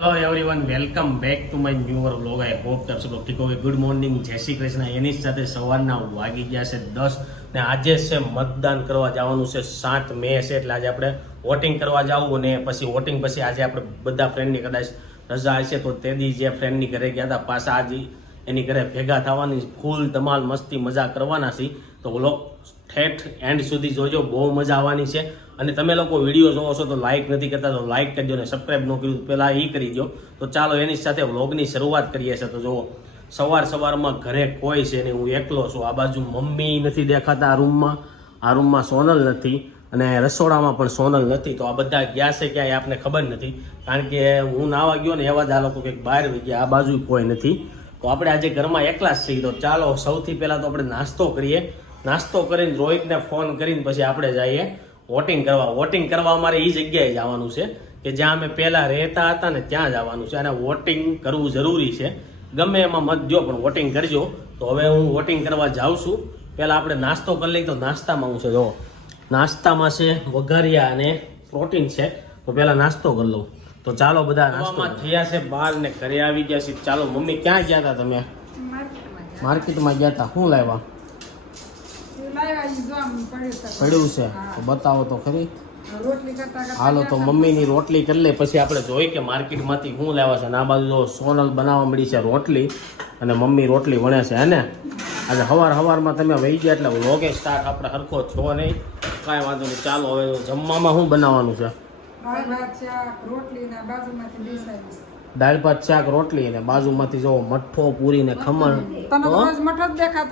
Hello everyone welcome back to my new vlog I hope આપ સબ ઠીક હોય ગુડ મોર્નિંગ જય શ્રી કૃષ્ણ. એની સાથે સવારના વાગી ગયા છે દસ ને આજે છે મતદાન કરવા જવાનું છે સાત મે છે. એટલે આજે આપણે વોટિંગ કરવા જવું અને પછી વોટિંગ પછી આજે આપણે બધા ફ્રેન્ડની કદાચ રજા હશે તો તે દી જે ફ્રેન્ડની ઘરે ગયા હતા પાછા આજે એની ઘરે ભેગા થવાની. ફૂલ ધમાલ મસ્તી મજા કરવાના છે તો વ્લોગ ઠેઠ એન્ડ સુધી જોજો, બહુ મજા આવવાની છે. અને તમે લોકો વીડિયો જોવો છો તો લાઇક નથી કરતા, તો લાઇક કરજો ને સબસ્ક્રાઈબ ન કર્યું પહેલાં એ કરી દો. તો ચાલો એની સાથે વ્લોગની શરૂઆત કરીએ છીએ. તો જુઓ, સવાર સવારમાં ઘરે કોઈ છે નહીં, હું એકલો છું. આ બાજુ મમ્મી નથી દેખાતા આ રૂમમાં આ રૂમમાં સોનલ નથી અને રસોડામાં પણ સોનલ નથી. તો આ બધા ગયા છે ક્યાંય આપને ખબર નથી. કારણ કે હું નાવા ગયો ને એવા જ આ લોકો કંઈક બહાર ગયા, આ બાજુ કોઈ નથી. તો આપણે આજે ઘરમાં એકલા જ છીએ. તો ચાલો સૌથી પહેલાં તો આપણે નાસ્તો કરીએ. નાસ્તો કરીને રોહિતને ફોન કરીને પછી આપણે જઈએ વોટિંગ કરવા. વોટિંગ કરવા અમારે એ જગ્યાએ જવાનું છે કે જ્યાં અમે પહેલાં રહેતા હતા ને ત્યાં જવાનું છે. અને વોટિંગ કરવું જરૂરી છે. ગમે એમાં મત જો પણ વોટિંગ કરજો. તો હવે હું વોટિંગ કરવા જાઉં છું. પહેલાં આપણે નાસ્તો કરી લઈએ તો નાસ્તામાં હું છે? જો નાસ્તામાં છે વઘારિયા અને પ્રોટીન છે. તો પહેલાં નાસ્તો કરી લઉં. તો ચાલો બધા નાસ્તામાં થયા છે બહાર ને ઘરે આવી ગયા છે ચાલો મમ્મી ક્યાં ગયા હતા તમે? માર્કેટમાં ગયા. હતા. શું લાવ્યા? પડ્યું છે. તો બતાવો તો ખરી. હાલો તો મમ્મીની રોટલી કરી લે પછી આપણે જોઈ કે માર્કેટમાંથી શું લેવા છે. અને આ બાજુ સોનલ બનાવવા મળી છે રોટલી અને મમ્મી રોટલી વણે છે હે ને? આજે સવાર સવારમાં તમે વહી ગયા એટલે લોગે સ્ટાર્ટ આપણે હરખો છો નહીં. કાંઈ વાંધો નહીં ચાલો હવે જમવામાં શું બનાવવાનું છે? દાળ ભાત શાક રોટલી અને બાજુમાંથી જો મઠ્ઠો પૂરી ને ખમણ. તને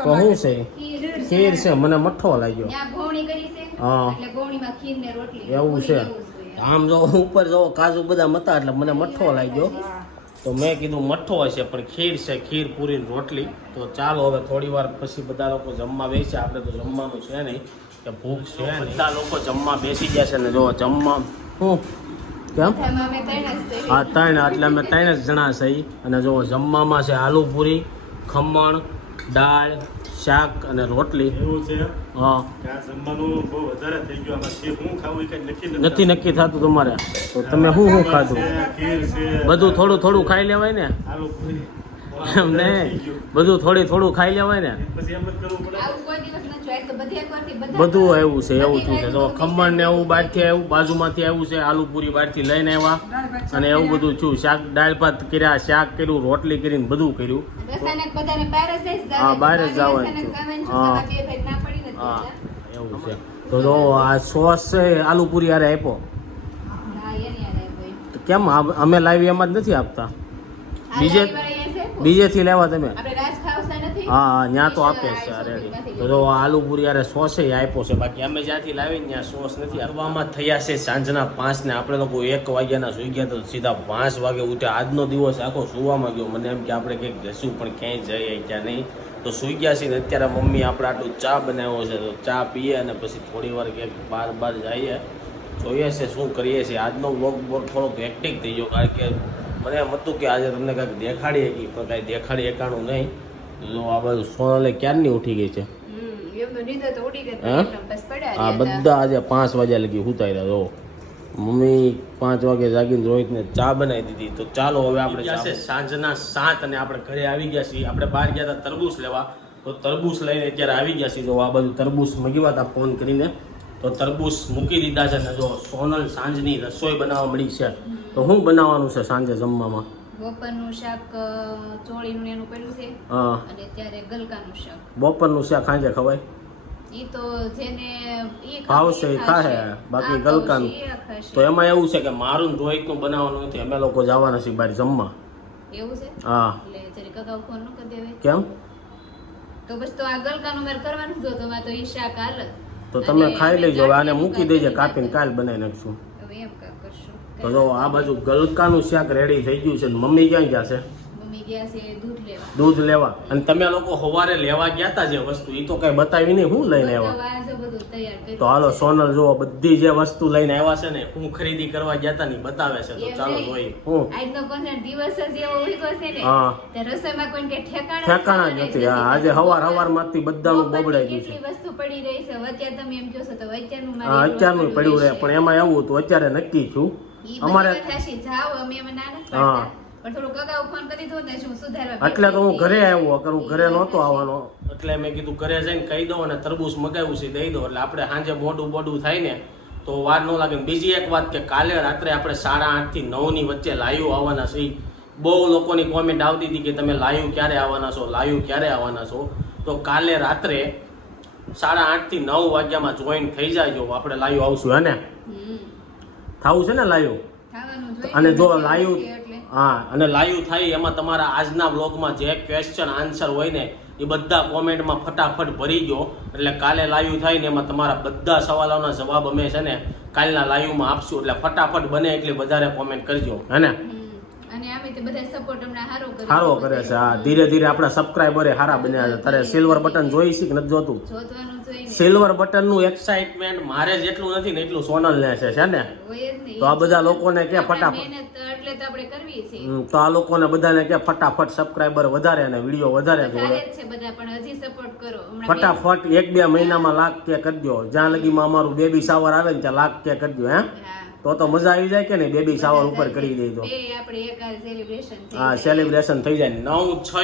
તો. શું છે? ખીર છે. મને મઠ્ઠો લાગ્યો. ત્યાં ગોવણી કરી છે. હા. એટલે ગોવણીમાં ખીર ને રોટલી. એવું છે. આમ જો ઉપર જો કાજુ બધા મતા એટલે મને મઠ્ઠો લાગ્યો. તો મેં કીધું મઠ્ઠો હશે પણ ખીર છે. ખીર પૂરી રોટલી. તો ચાલો હવે થોડી વાર પછી બધા લોકો જમવા બેસે. આપણે તો જમવાનું છે નહીં. કે ભૂખ છે બધા લોકો જમવા બેસી ગયા છે ને જો જમવા. શું કેમ અમે ત્રણ એટલે અમે ત્રણ જ જણા છીએ અને જો જમવામાં છે આલુ પૂરી ખમણ દાળ શાક અને રોટલી. એવું છે? હા. જમવાનું બહુ વધારે થઈ ગયું. આમાં ખાવું નક્કી નથી નક્કી થતું તમારે. તો તમે શું શું ખાધું? બધું થોડું થોડું ખાઈ લેવાય ને? આલુ પૂરી એમ ને બધું થોડી થોડું ખાઈ લેવાય ને પછી એમ જ કરવું પડે આવું કોઈ દિવસ ન જોયું. તો બધી આવ્યું છે એવું થયું છે તો ખમણ ને એવું બહારથી આવ્યું બાજુમાંથી આવ્યું છે આલુપુરી બારથી બહારથી લઈને આવ્યા અને એવું બધું થયું શાક દાળ ભાત કર્યા શાક કર્યું રોટલી કરીને બધું કર્યું હા, બહાર જ જવાનું. છે. હા. હા એવું છે તો જો આ સોસ છે આલુપુરી યારે આપ્યો. તો કેમ અમે લાવી એમાં જ નથી આપતા આ બીજે- થી બીજેથી લેવા તમે? હા ત્યાં તો આપે છે રેડી તો જો આલુ પૂરી યારે સોસ આપ્યો છે. બાકી અમે જ્યાંથી લાવીને ત્યાં સોસ નથી. આવવામાં થયા છે સાંજના પાંચ ને આપણે લોકો એક વાગ્યાના સુઈ ગયા તો સીધા પાંચ વાગે ઉઠ્યા. આજનો દિવસ આખો સુવામાં ગયો. મને એમ કે આપણે કંઈક જશું પણ ક્યાંય જઈએ ક્યાં નહીં. તો સુઈ ગયા છીએ ને અત્યારે મમ્મી આપણે આટલું ચા બનાવ્યો છે. તો ચા પીએ અને પછી થોડી વાર ક્યાંક બાર બાર જઈએ. જોઈએ છે શું કરીએ છીએ. આજનો બોગ થોડોક હેક્ટિક થઈ ગયો. કારણ કે મને એમ હતું કે આજે તમને કાંઈક દેખાડી હતી પણ કાંઈ દેખાડી એકાણું નહીં. જો આ બાજુ સોનલે ક્યારની ઉઠી ગઈ છે? તો તો આ બધા આજે પાંચ વાગ્યા લગી ઉતાર્યા જો મમ્મી પાંચ વાગે જાગીને રોહિતને ચા બનાવી દીધી. તો ચાલો હવે આપણે જશે સાંજના સાત અને આપણે ઘરે આવી ગયા છીએ. આપણે બહાર ગયા હતા તરબૂચ લેવા. તો તરબૂચ લઈને અત્યારે આવી ગયા છીએ. જો આ બાજુ તરબૂચ મગીવા હતા ફોન કરીને તો તરબૂચ મૂકી દીધા છે ને જો સોનલ સાંજની રસોઈ બનાવવા મળી છે તો શું બનાવવાનું છે સાંજે જમવામાં? બપોરનું શાક ચોળીનું ને એનું પડ્યું છે. અને ત્યારે ગલકાનું શાક. બપોરનું શાક સાંજે ખવાય? એ તો જેને એ ભાવશે ઈ ઈ ખાશે. બાકી ગલકાનું. છે. તો એમાં એવું છે કે મારું ને રોહિતનું બનાવવાનું નથી અમે લોકો જવાના છીએ બહાર જમવા. એવું છે? હા. ન કેમ? તો બસ તો આ ગલકાનું મારે કરવાનું જો તમારે તો ઈ શાક હાલ. જ. તો તમે ખાઈ લેજો આને મૂકી દેજે કાપીને કાલ બનાવી નાખશું. તો જો આ બાજુ ગલકાનું શાક રેડી થઈ ગયું છે ને મમ્મી ક્યાં ગયા છે? દૂધ લેવા. દૂધ લેવા. અને તમે લોકો સવારે લેવા ગયા હતા જે વસ્તુ એ તો કઈ બતાવી નહીં હું લઈને આવ્યા. તો હાલો સોનલ જો બધી જે વસ્તુ લઈને આવ્યા છે ને હું ખરીદી કરવા ગયા હતા ને બતાવે છે તો ચાલો. જોઈએ. હું? દિવસ જ એવો ઉઈગો છે ને હા. રસોઈમાં કોઈને કઈ ઠેકાણા ઠેકાણા જ નથી હા આજે હવાર હવારમાંથી બધાનું બપોરની ગયું છે. વસ્તુ પડી રહી છે અત્યારે તમે એમ કહો છો તો અત્યારનું હા અત્યારનું પડ્યું રહે પણ એમાં એવું હતું અત્યારે નક્કી થયું. અમારે અમે એમાં ના નથી એટલે તો હું ઘરે આવ્યો અગર હું ઘરે નહોતો આવવાનો. એટલે મેં કીધું ઘરે જઈને કહી દઉં અને તરબૂચ મગાવ્યું છે દઈ દો એટલે આપણે સાંજે મોડું બોડું થાય ને તો વાર ન લાગે. ને બીજી એક વાત કે કાલે રાત્રે આપણે સાડા આઠથી નવની વચ્ચે લાઈવ આવવાના છીએ બહુ લોકોની કોમેન્ટ આવતી હતી કે તમે લાઈવ ક્યારે આવવાના છો લાઈવ ક્યારે આવવાના છો. તો કાલે રાત્રે સાડા આઠથી નવ વાગ્યામાં જોઈન થઈ જાયજો આપણે લાઈવ આવશું હે ને? થવું છે ને લાઈવ? અને જો લાઈવ હા અને લાઈવ થાય એમાં તમારા આજના બ્લોગમાં જે ક્વેશ્ચન આન્સર હોય ને એ બધા કોમેન્ટમાં ફટાફટ ભરી ગયો એટલે કાલે લાઈવ થાય ને એમાં તમારા બધા સવાલોના જવાબ અમે છે ને કાલના લાઈવમાં આપશું. એટલે ફટાફટ બને એટલી વધારે કોમેન્ટ કરજો. હે ને? સારો કરે. છે. હા ધીરે ધીરે આપણા સબસ્ક્રાઈબરે સારા બન્યા છે. તારે સિલ્વર બટન જોઈ છે કે નથી જોતું? સિલ્વર બટનનું એક્સાઇટમેન્ટ મારે જેટલું નથી ને એટલું સોનલ ને છે છે ને. તો આ બધા લોકોને કે ફટાફટ. એટલે તો આપણે કરવી છે. તો આ લોકોને બધાને કે ફટાફટ સબસ્ક્રાઇબર વધારે અને વીડિયો વધારે જોવે. છે બધા પણ હજી સપોર્ટ કરો. ફટાફટ એક બે મહિનામાં લાખ કે કરી દો જ્યાં લગીમાં અમારું બેબી સાવર આવે ને ત્યાં લાખ કે કરજો હે? બે- તો તો મજા આવી જાય કે ને બેબી સાવર ઉપર કરી દઈ તો. હા સેલિબ્રેશન થઈ જાય નવ છ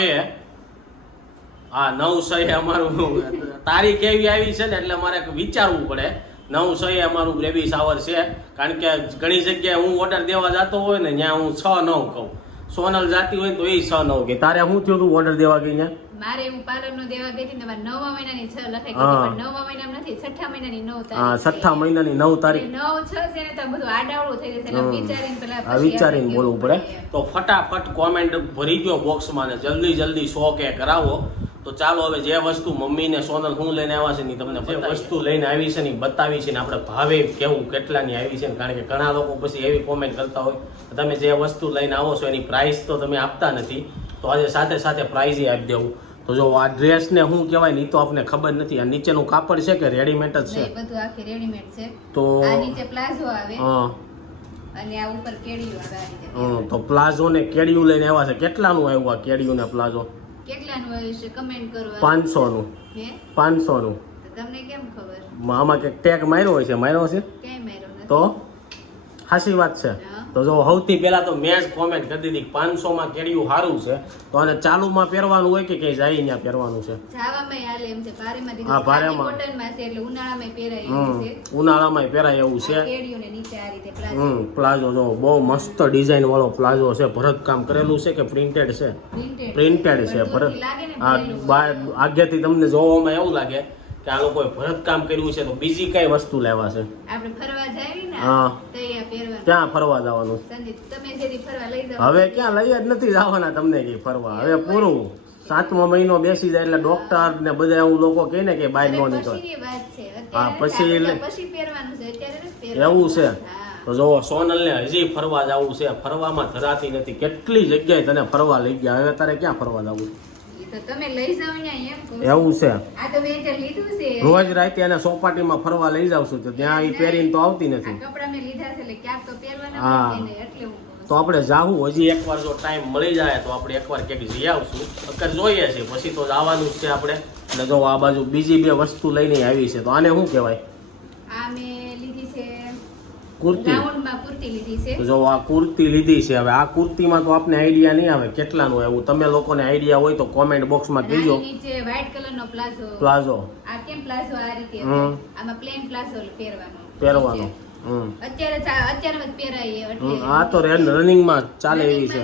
હા નવ છ અમારું તારીખ એવી આવી છે ને એટલે મારે વિચારવું પડે. નવ એ અમારું બેબી સાવર છે. કારણ કે ઘણી જગ્યાએ હું ઓર્ડર દેવા જતો હોય ને ત્યાં હું છ નવ કહું. સોનલ જાતી હોય તો એ છ નવ કે તારે શું થયું તું ઓર્ડર દેવા ગઈ ને? મારે હું પાર્લર નો દેવા ગઈ હતી ને નવમા મહિનાની છ લખાઈ ગઈ હા. હતી, પણ નવમા મહિનામાં નથી છઠ્ઠા મહિનાની નવ હા તારીખ છઠ્ઠા મહિનાની નવ તારીખ. નવ છ છે ને તો બધું આડાવડું થઈ જશે એટલે વિચારીને પેલા વિચારીને બોલવું પડે. તો ફટાફટ કોમેન્ટ ભરી ગયો બોક્સમાં ને. જલ્દી જલ્દી સો કે કરાવો. તો ચાલો હવે જે વસ્તુ મમ્મી ને સોનલ હું લઈને આવ્યા છે ને તમને જે વસ્તુ લઈને આવી છે ને બતાવી છે ને આપણે ભાવે કેવું કેટલાની આવી છે ને કારણ કે ઘણા લોકો પછી એવી કોમેન્ટ કરતા હોય તમે જે વસ્તુ લઈને આવો છો એની પ્રાઇસ તો તમે આપતા નથી. તો આજે સાથે સાથે પ્રાઇઝ આપી દેવું. તો જો આ ડ્રેસ ને શું કહેવાય ને તો આપને ખબર નથી. આ નીચેનું કાપડ છે કે રેડીમેડ જ છે? બધું આખી રેડીમેડ છે. તો આ નીચે પ્લાઝો આવે હા. અને આ ઉપર કેડિયું આવે આ રીતે. હમ, તો પ્લાઝો ને કેડિયું લઈને આવ્યા છે. કેટલાનું આવ્યું આ કેડિયું ને પ્લાઝો કેટલાનું આવ્યું છે? કમેન્ટ કરો પાંચસો નું હે? પાંચસો નું તમને કેમ ખબર? ટેગ માર્યો હોય છે? માર્યો છે ક્યાંય માર્યો નથી. તો? સાચી વાત છે. તો જો સૌથી પહેલાં તો મેં જ કોમેન્ટ કરી દીધી પાંચસોમાં કેડિયું સારું છે. તો આને ચાલુમાં પહેરવાનું હોય કે ક્યાંય જાય ત્યાં પહેરવાનું છે? હા, ભારેમાં. ઉનાળામાં પહેરાય એવું છે. હમ પ્લાઝો જો બહુ મસ્ત ડિઝાઇન વાળો પ્લાઝો છે. ભરતકામ કરેલું છે કે પ્રિન્ટેડ છે? પ્રિન્ટેડ છે ભરત. હા આગેથી તમને જોવામાં એવું લાગે કે આ લોકોએ ભરતકામ કર્યું છે તો બીજી કઈ વસ્તુ લેવા છે? આપણે ફરવા જાવી ને હા. તો એ પહેરવાનું. ક્યાં ફરવા જવાનું? સંદીપ તમે જેથી ફરવા લઈ જાવ હવે ક્યાં લઈ જ નથી જવાના તમને કે ફરવા. હવે પૂરું. સાતમો મહિનો બેસી જાય એટલે ડોક્ટર ને બધા એવું લોકો કહે ને કે બહાર નો નીકળે. હા, પછી. એવું છે. તો જો સોનલ ને હજી ફરવા જવું છે. ફરવામાં ધરાતી નથી. કેટલી જગ્યાએ તને ફરવા લઈ ગયા? હવે તારે ક્યાં ફરવા જવું? છું. એવું છે છે રોજ રાતે એને સોપાટીમાં ફરવા લઈ જાવ છું તો ત્યાં એ પહેરીને તો આવતી નથી છે હા. છું. તો આપણે જાવું હજી એકવાર જો ટાઈમ મળી જાય તો આપણે એકવાર ક્યાંક જઈ આવશું અત્યારે જોઈએ છીએ પછી તો જવાનું જ છે આપણે એટલે જો આ બાજુ બીજી બે વસ્તુ લઈને આવી છે તો આને શું કહેવાય છે કુર્તી. લીધી છે. તો જો આ કુર્તી લીધી છે હવે આ કુર્તીમાં તો આપને આઈડિયા નહીં આવે કેટલાનું એવું. તમે લોકોને આઈડિયા હોય તો કોમેન્ટ બોક્સમાં કહેજો. નીચે વ્હાઈટ કલર નો પ્લાઝો. પ્લાઝો. આ કેમ પ્લાઝો આ રીતે. આમાં પ્લેન પ્લાઝો પહેરવાનો. પહેરવાનો. આ તો રનિંગમાં ચાલે એવી છે.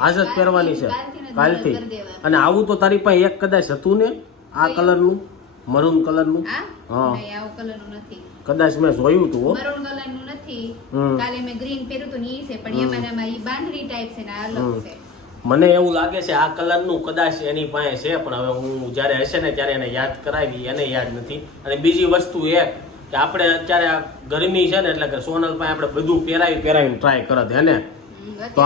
આજ જ પહેરવાની છે. કાલથી-. અને આવું તો તારી પાસે એક કદાચ હતું ને? આ કલરનું મરૂન કલરનું હા. આવું કલરનું નથી. કદાચ મેં જોયું હતું હો. કલરનું નથી. કાલે મેં ગ્રીન પહેર્યું હતું ને છે પણ. એમાં ને બાંધણી ટાઈપ છે ને આ અલગ છે. મને એવું લાગે છે આ કલરનું કદાચ એની પાસે છે પણ હવે હું જ્યારે હશે ને ત્યારે એને યાદ કરાવી એને યાદ નથી. અને બીજી વસ્તુ એ કે આપણે અત્યારે ગરમી છે ને એટલે કે સોનલ પાસે આપણે બધું પહેરાવી પહેરાવીને ટ્રાય કરત હે ને? તો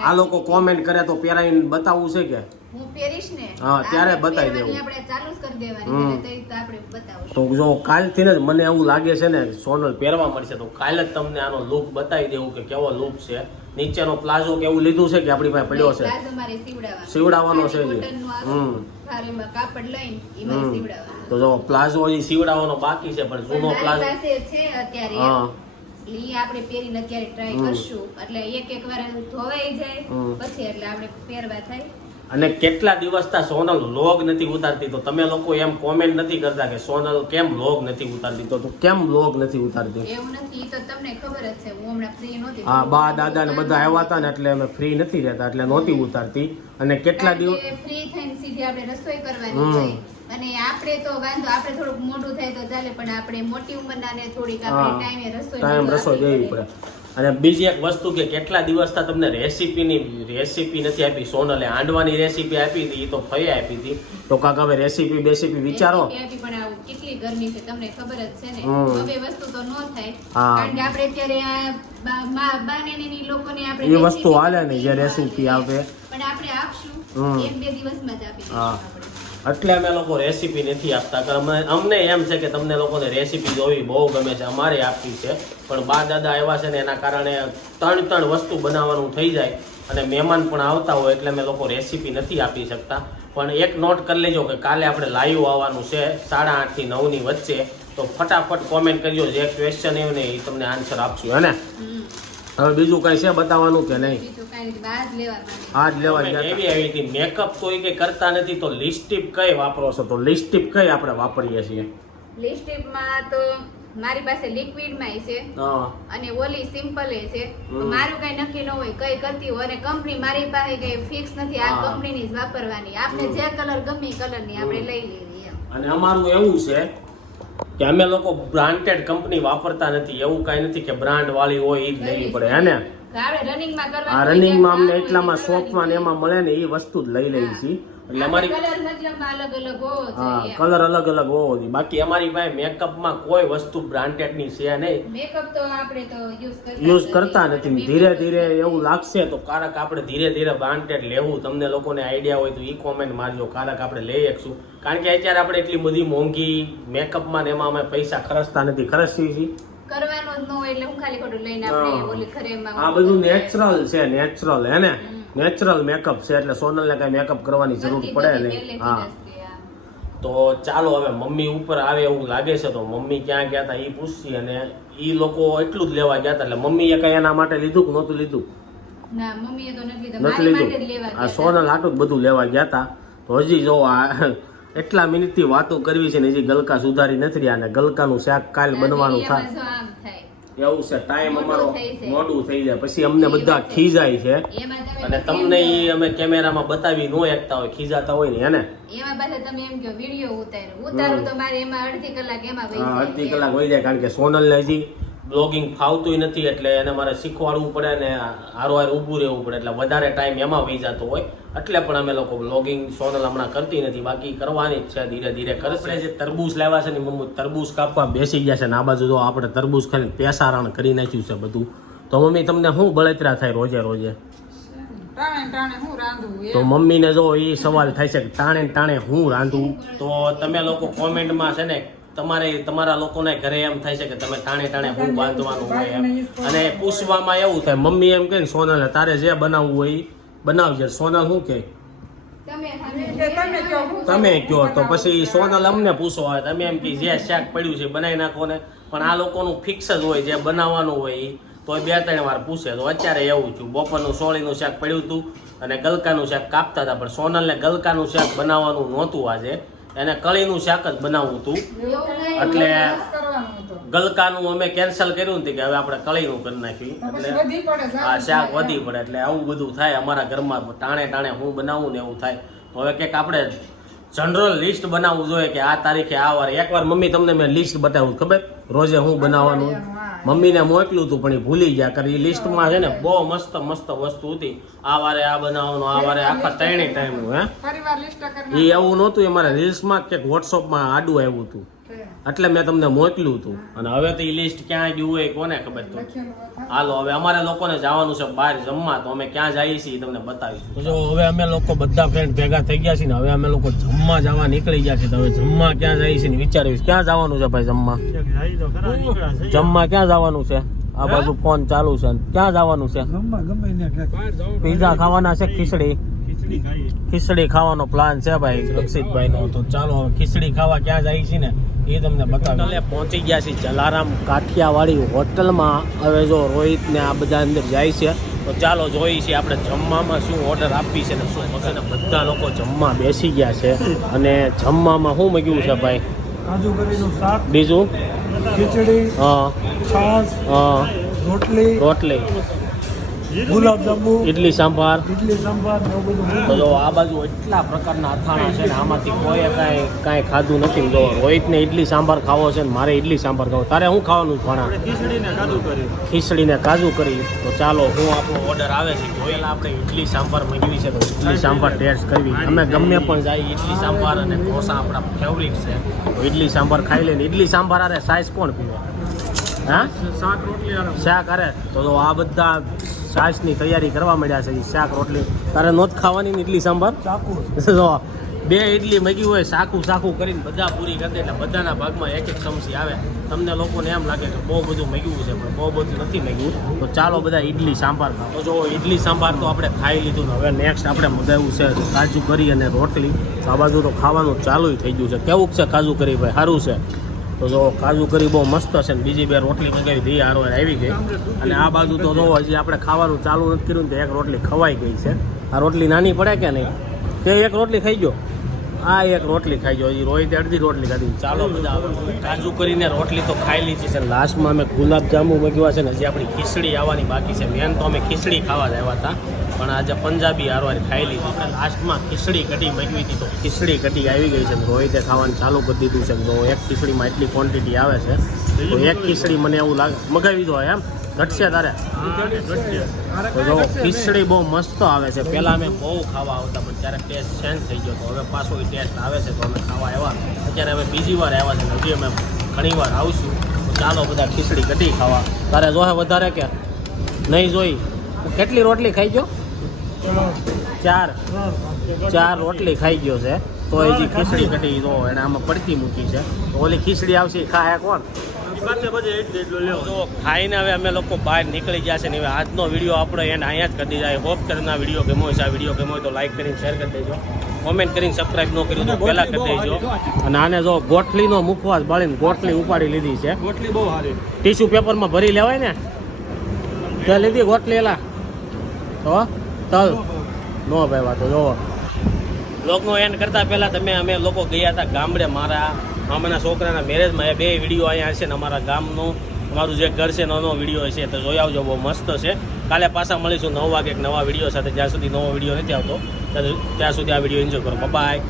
આ- લોકો કોમેન્ટ કરે તો પહેરાવીને બતાવવું છે કે? હું પહેરીશ ને હા, ત્યારે બતાવી દેવું. આપણે ચાલુ કરી દેવાની તો આપણે બતાવશું. તો જો કાલથી ને મને એવું લાગે છે ને સોનલ પહેરવા મળશે તો કાલે જ તમને આનો લુક બતાવી દેવું કે કેવો લુક છે. નીચેનો પ્લાઝો કેવું લીધું છે કે આપણી પાસે પડ્યો છે? સીવડાવવાનો છે. હમ. તો જો પ્લાઝો હજી સીવડાવવાનો બાકી છે પણ જૂનો પ્લાઝો છે અત્યારે. હા. એટલે ઈ આપણે પહેરીને અત્યારે ટ્રાય કરશું. એટલે એક એક વાર ધોવાઈ જાય પછી એટલે આપણે પહેરવા થાય. અને કેટલા દિવસથી સોનલ લોગ નથી ઉતારતી? તો તમે લોકો એમ કોમેન્ટ નથી કરતા કે સોનલ કેમ લોગ નથી ઉતારતી? તો કેમ લોગ નથી ઉતારતી? એવું નથી તો તમને ખબર જ છે. હું હમણાં ફ્રી નહોતી હા બા દાદા ને બધા આવ્યા હતા ને એટલે અમે ફ્રી નથી રહેતા એટલે નહોતી ઉતારતી. અને કેટલા દિવસ ફ્રી થઈને સીધી આપણે રસોઈ કરવાની હમ. અને આપણે તો વાંધો આપણે થોડુંક મોટું થાય તો ચાલે પણ આપણે મોટી ઉંમરના ને થોડીક આપણે ટાઈમે રસોઈ ટાઈમ રસોઈ દેવી પડે અને બીજી એક વસ્તુ કે કેટલા દિવસથી તમને રેસીપીની રેસીપી નથી આપી સોનલે આંડવાની રેસીપી આપી હતી એ તો ફઈ આપી હતી તો કાક હવે રેસીપી બેસીપી વિચારો પણ કેટલી ગરમી છે તમને ખબર જ છે ને. હવે વસ્તુ તો ન થાય. કારણ કે આપણે અત્યારે આ બાને ને લોકોને આપણે એ વસ્તુ હાલે ને જે રેસીપી આવે. પણ આપણે આપશું. એક બે દિવસમાં જ આપી હા. એટલે અમે લોકો રેસીપી નથી આપતા કારણ અમે અમને એમ છે કે તમને લોકોને રેસીપી જોવી બહુ ગમે છે, અમારે આપવી છે. પણ બા દાદા આવ્યા છે ને એના કારણે ત્રણ ત્રણ વસ્તુ બનાવવાનું થઈ જાય અને મહેમાન પણ આવતા હોય એટલે અમે લોકો રેસીપી નથી આપી શકતા. પણ એક નોટ કરી લેજો કે કાલે આપણે લાઈવ આવવાનું છે સાડા આઠથી નવની વચ્ચે. તો ફટાફટ કોમેન્ટ કરજો, જે ક્વેશ્ચન એવું ને એ તમને આન્સર આપશું, હે ને. હવે બીજું કઈ છે બતાવવાનું કે નહીં? જ લેવા એવી આવી હતી મેકઅપ તો એ કઈ કરતા નથી તો લિપસ્ટિક કઈ વાપરો છો? તો લિપસ્ટિક કઈ આપણે વાપરીએ છીએ? લિપસ્ટિકમાં તો મારી પાસે લિક્વિડમાં છે. અને ઓલી સિમ્પલ એ છે. મારું કઈ નક્કી ન હોય કઈ કરતી હોય અને કંપની મારી પાસે કઈ ફિક્સ નથી આ કંપનીની જ વાપરવાની. આપણે જે કલર ગમે કલરની આપણે લઈ લઈએ અને અમારું એવું છે કે અમે લોકો બ્રાન્ડેડ કંપની વાપરતા નથી. એવું કાંઈ નથી કે બ્રાન્ડ વાળી હોય એ જ લેવી પડે હે ને? રનિંગમાં આ રનિંગમાં અમને એટલામાં શોપમાં ને એમાં મળે ને એ વસ્તુ જ લઈ લઈએ છીએ. એટલે અમારી કલર અલગ અલગ હોવો જોઈએ. કલર અલગ અલગ હોવો જોઈએ. બાકી અમારી પાસે મેકઅપમાં કોઈ વસ્તુ બ્રાન્ડેડની છે નહીં. મેકઅપ તો આપણે તો યુઝ કરતા નથી. ધીરે ધીરે એવું લાગશે તો કારક આપણે ધીરે ધીરે બ્રાન્ડેડ લેવું. તમને લોકોને આઈડિયા હોય તો ઈ કોમેન્ટ મારજો. કારક આપણે લઈ શકશું. કારણ કે અત્યારે આપણે એટલી બધી મોંઘી મેકઅપમાં ને એમાં અમે પૈસા ખર્ચતા નથી. ખર્ચીએ છીએ કરવાનો જ ન હોય એટલે હું ખાલી ખોટું લઈને આપણે. ઓલી ઘરેમાં આ બધું નેચરલ છે નેચરલ હે ને. નેચરલ મેકઅપ છે એટલે સોનલને કાંઈ મેકઅપ કરવાની જરૂર પડે નહીં. હા. તો ચાલો હવે મમ્મી ઉપર આવે એવું લાગે છે તો મમ્મી ક્યાં ગયા હતા એ પૂછશી અને એ લોકો એટલું જ લેવા ગયા હતા એટલે મમ્મીએ કઈ એના માટે લીધું કે નહોતું લીધું? નથી લીધા. આ સોનલ આટલું જ બધું લેવા ગયા હતા તો હજી જો આ એટલા મિનિટથી વાતો કરવી છે ને હજી ગલકા સુધારી નથી રહ્યા અને ગલકાનું શાક કાલ બનવાનું થાય. એવું છે ટાઈમ અમારો મોડું થઈ જાય. પછી અમને બધા ખીજાય છે. અને તમને એ અમે કેમેરામાં બતાવી ન એકતા હોય ખીજાતા હોય ને એને એમાં પાછા તમે એમ કહો વીડિયો ઉતારો. ઉતારું તો મારે એમાં અડધી કલાક એમાં વહી જાય અડધી કલાક હોય જાય કારણ કે સોનલને હજી બ્લોગિંગ ફાવતું નથી એટલે એને મારે શીખવાડવું પડે ને હારો હાર ઊભું રહેવું પડે એટલે વધારે ટાઈમ એમાં વહી જતો હોય. એટલે પણ અમે લોકો બ્લોગિંગ સોનલ હમણાં કરતી નથી બાકી કરવાની જ છે ધીરે ધીરે કરશે. જે તરબૂચ લાવ્યા છે ને મમ્મી તરબૂચ કાપવા બેસી ગયા છે ને આ બાજુ જો આપણે તરબૂચ ખાઈને પેસારણ કરી નાખ્યું છે બધું. તો મમ્મી તમને શું બળતરા થાય રોજે રોજે? તો મમ્મીને જો એ સવાલ થાય છે કે ટાણે ટાણે હું રાંધું? તો તમે લોકો કોમેન્ટમાં છે ને તમારે તમારા લોકોને ઘરે એમ થાય છે કે તમે ટાણે ટાણે હું બાંધવાનું હોય એમ. અને પૂછવામાં એવું થાય મમ્મી એમ કહે સોનલ તારે જે બનાવવું હોય બનાવજે સોનલ શું કહે તમે કે તમે કહો તો પછી સોનલ અમને પૂછો આવે તમે એમ કે જે શાક પડ્યું છે બનાવી નાખો ને. પણ આ લોકોનું ફિક્સ જ હોય જે બનાવવાનું હોય એ તો બે ત્રણ વાર પૂછે. તો અત્યારે એવું છું બપોરનું સોળીનું શાક પડ્યું હતું અને ગલકાનું શાક કાપતા હતા. પણ સોનલને ગલકાનું શાક બનાવવાનું નહોતું આજે. એને કળીનું શાક જ બનાવવું હતું. એટલે ગલકાનું અમે કેન્સલ કર્યું નથી કે હવે આપણે કળીનું કરી નાખ્યું એટલે આ શાક વધી પડે એટલે આવું બધું થાય અમારા ઘરમાં ટાણે ટાણે હું બનાવું ને એવું થાય. તો હવે કંઈક આપણે જનરલ લિસ્ટ બનાવવું જોઈએ કે આ તારીખે આ વાર એકવાર મમ્મી તમને મેં લિસ્ટ બતાવ્યું ખબર? રોજે હું બનાવવાનું. મમ્મીને મોકલું હતું પણ એ ભૂલી ગયા. કરી લિસ્ટમાં છે ને બહુ મસ્ત મસ્ત વસ્તુ હતી. આ વારે આ બનાવવાનું આ વારે આખા ત્રણેય ટાઈમ હે? એ એવું નહોતું એ મારા રીલ્સમાં કે વોટ્સઅપમાં આડું આવ્યું હતું એટલે મેં તમને મોકલ્યું હતું અને હવે તો એ લિસ્ટ ક્યાં ગયું હોય કોને ખબર તો. હાલો હવે અમારે લોકોને જવાનું છે બહાર જમવા તો અમે ક્યાં જઈએ છીએ તમને બતાવીશું. જો હવે અમે લોકો બધા ફ્રેન્ડ ભેગા થઈ ગયા છીએ ને હવે અમે લોકો જમવા જવા નીકળી ગયા છીએ. તો હવે જમવા ક્યાં જઈએ છીએ ને વિચાર્યું ક્યાં જવાનું છે ભાઈ જમવા. જમવા ક્યાં જવાનું છે? આ બાજુ ફોન ચાલુ છે. ક્યાં જવાનું છે? પીઝા ખાવાના છે ખીચડી? ખીચડી ખીચડી ખાવાનો પ્લાન છે ભાઈ રક્ષિતભાઈ નો તો ચાલો હવે ખીચડી ખાવા ક્યાં જાય છે ને? એ તમને બતાવે પહોંચી ગયા છે જલારામ કાઠિયાવાડી હોટલમાં. હવે જો રોહિત ને આ બધા અંદર જાય છે તો ચાલો જોઈએ છીએ આપણે જમવામાં શું ઓર્ડર આપી છે ને શું મગાને બધા લોકો જમવા બેસી ગયા છે. અને જમવામાં શું મગ્યું છે ભાઈ? બીજું? ખીચડી હા. હા. રોટલી. રોટલી. ગુલાબજાંબુ ઇડલી સાંભાર. ઇડલી સંભાર તો જો આ બાજુ એટલા પ્રકારના અથાણા છે ને આમાંથી કોઈ કાંઈ કાંઈ ખાધું નથી. જો રોહિતને ઇડલી સાંભાર ખાવો છે ને મારે ઇડલી સાંભાર ખાવો. તારે હું ખાવાનું ભણા? ખીચડીને કાજુ કરી. ખીચડીને કાજુ કરી. તો ચાલો હું આપણો ઓર્ડર આવે છે. ગોયલ આપણે ઇડલી સાંભાર મંગાવી છે તો ઇડલી સાંભાર ટેસ્ટ કરવી. અમે ગમે પણ જાય ઇડલી સાંભાર અને ઢોસા આપણા ફેવરિટ છે. તો ઇડલી સાંભાર ખાઈ લઈને ઇડલી સાંભાર અરે સાઈઝ કોણ પીવે? હા? શાક રોટલી શાક અરે તો આ બધા સાસની તૈયારી કરવા માંડ્યા છે શાક, રોટલી. તારે નોત ખાવાની ને ઇડલી સાંભાર બે ઇડલી મગી હોય સાકું સાકું કરીને બધા પૂરી કરી એટલે બધાના ભાગમાં એક એક ચમચી આવે. તમને લોકોને એમ લાગે કે બહુ બધું મગ્યું છે, પણ બહુ બધું નથી મગ્યું તો ચાલો બધા ઇડલી સાંભાર તો જો ઇડલી સાંભાર તો આપણે ખાઈ લીધું ને હવે નેક્સ્ટ આપણે મગાવ્યું છે કાજુ કરી અને રોટલી. આ બાજુ તો ખાવાનું ચાલુ થઈ ગયું છે. કેવું છે કાજુ કરી ભાઈ? સારું છે? તો જો કાજુ કરી બહુ મસ્ત છે ને બીજી બે રોટલી મંગાવી ધી હારો આવી ગઈ. અને આ બાજુ તો જો હજી આપણે ખાવાનું ચાલુ નથી કર્યું ને એક રોટલી ખવાઈ ગઈ છે. આ રોટલી નાની પડે કે નહીં? તે એક રોટલી ખાઈ ગયો. આ એક રોટલી ખાઈ ગયો. હજી રોહિતે અડધી રોટલી ખાધી. ચાલો બધા કાજુ કરીને રોટલી તો ખાઈ લીધી છે લાસ્ટમાં અમે ગુલાબજાંબુ મગ્યા છે ને હજી આપણી ખીચડી આવવાની બાકી છે. મેન તો અમે ખીચડી ખાવા જ આવ્યા હતા. પણ આજે પંજાબી આરવારી ખાઈ લીધી આપણે લાસ્ટમાં ખીચડી કઢી મગવી હતી તો ખીચડી કઢી આવી ગઈ છે રોહિતે ખાવાનું ચાલુ કરી દીધું છે તો એક ખીચડીમાં એટલી ક્વોન્ટિટી આવે છે. તો એક ખીચડી મને એવું લાગે મગાવી દો એમ. ઘટશે તારે? તો જો ખીચડી બહુ મસ્ત આવે છે. પહેલાં અમે બહુ ખાવા આવતા પણ ત્યારે ટેસ્ટ ચેન્જ થઈ ગયો તો હવે પાછો એ ટેસ્ટ આવે છે તો અમે ખાવા આવ્યા અત્યારે અમે બીજી વાર આવ્યા છે હજી અમે ઘણી વાર આવશું. તો ચાલો બધા ખીચડી કઢી ખાવા. તારે જોહે વધારે કે? નહીં જોઈ? કેટલી રોટલી ખાઈ ગયો? ચાર. ચાર રોટલી ખાઈ ગયો છે. તો એ જે ખીચડી કઢી તો એને આમાં પડતી મૂકી છે. તો ઓલી ખીચડી આવશે ખાય કોણ? ખાઈને હવે અમે લોકો બહાર નીકળી ગયા છે ને હવે આજનો વીડિયો આપણો એને અહીંયા જ કરી દીધા. હોપ કરીને વીડિયો ગમો હોય છે આ વીડિયો ગમો હોય તો લાઈક કરીને શેર કરી દેજો. કોમેન્ટ કરીને સબસ્ક્રાઈબ ન કર્યું તો પહેલાં કરી દેજો. અને આને જો ગોઠલીનો મુખવાસ બાળીને ગોઠલી ઉપાડી લીધી છે. ગોઠલી બહુ સારી ટીશ્યુ પેપરમાં ભરી લેવાય ને? તે લીધી ગોઠલી એલા. તો તલ. નો ભાઈ વાતો, જોવો. લોકનો એન્ડ કરતા પહેલાં તમે અમે લોકો ગયા હતા ગામડે મારા મામાના છોકરાના મેરેજમાં એ બે વીડિયો અહીંયા હશે ને અમારા ગામનું. અમારું જે ઘર છે નાનો વીડિયો હશે. તો જોઈ આવજો, બહુ મસ્ત છે. કાલે પાછા મળીશું નવ વાગે એક નવા વીડિયો સાથે. જ્યાં સુધી નવો વીડિયો નથી આવતો, ત્યાં સુધી આ વીડિયો એન્જોય કરો. બાય